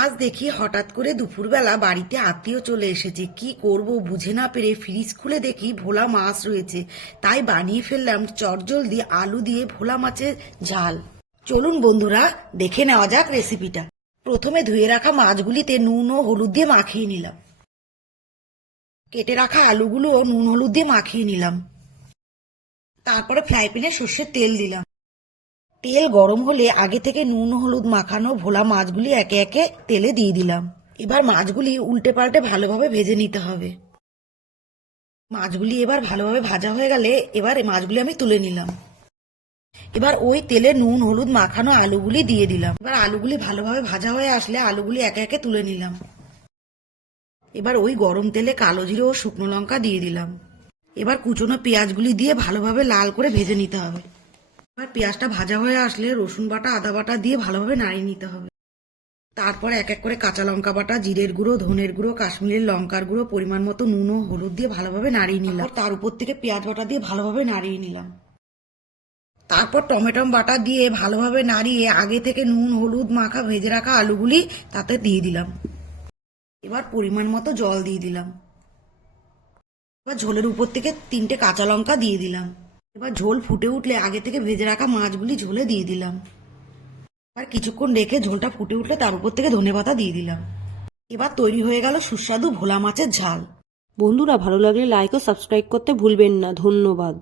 আজ দেখি হঠাৎ করে দুপুরবেলা বাড়িতে আত্মীয় চলে এসেছে। কি করব বুঝে না পেরে ফ্রিজ খুলে দেখি ভোলা মাছ রয়েছে, তাই বানিয়ে ফেললাম চটজলদি আলু দিয়ে ভোলা মাছের ঝাল। চলুন বন্ধুরা, দেখে নেওয়া যাক রেসিপিটা। প্রথমে ধুয়ে রাখা মাছগুলিতে নুন ও হলুদ দিয়ে মাখিয়ে নিলাম। কেটে রাখা আলুগুলো নুন হলুদ দিয়ে মাখিয়ে নিলাম। তারপরে ফ্রাই প্যানে সর্ষের তেল দিলাম। তেল গরম হলে আগে থেকে নুন হলুদ মাখানো ভোলা মাছগুলি একে একে তেলে দিয়ে দিলাম। এবার মাছগুলি উল্টে পাল্টে ভালোভাবে ভেজে নিতে হবে। মাছগুলি এবার ভালোভাবে ভাজা হয়ে গেলে এবার মাছগুলি আমি তুলে নিলাম। এবার ওই তেলে নুন হলুদ মাখানো আলুগুলি দিয়ে দিলাম। এবার আলুগুলি ভালোভাবে ভাজা হয়ে আসলে আলুগুলি একে একে তুলে নিলাম। এবার ওই গরম তেলে কালো জিরে ও শুকনো লঙ্কা দিয়ে দিলাম। এবার কুচনো পেঁয়াজগুলি দিয়ে ভালোভাবে লাল করে ভেজে নিতে হবে। এবার পেঁয়াজটা ভাজা হয়ে আসলে রসুন বাটা আদা বাটা দিয়ে ভালোভাবে নাড়িয়ে নিতে হবে। তারপর এক এক করে কাঁচা লঙ্কা বাটা, জিরের গুঁড়ো, ধনের গুঁড়ো, কাশ্মীরের লঙ্কার গুঁড়ো, পরিমাণ মতো নুন ও হলুদ দিয়ে ভালোভাবে নাড়িয়ে নিলাম। তার উপর থেকে পেঁয়াজ বাটা দিয়ে ভালোভাবে নাড়িয়ে নিলাম। তারপর টমেটো বাটা দিয়ে ভালোভাবে নাড়িয়ে আগে থেকে নুন হলুদ মাখা ভেজে রাখা আলুগুলি তাতে দিয়ে দিলাম। এবার পরিমাণ মতো জল দিয়ে দিলাম। এবার ঝোলের উপর থেকে 3টে কাঁচা লঙ্কা দিয়ে দিলাম। এবার ঝোল ফুটে উঠলে আগে থেকে ভেজে রাখা মাছগুলি ঝোলে দিয়ে দিলাম। এবার কিছুক্ষণ রেখে ঝোলটা ফুটে উঠলে তার উপর থেকে ধনেপাতা দিয়ে দিলাম। এবার তৈরি হয়ে গেল সুস্বাদু ভোলা মাছের ঝাল। বন্ধুরা, ভালো লাগলে লাইক ও সাবস্ক্রাইব করতে ভুলবেন না। ধন্যবাদ।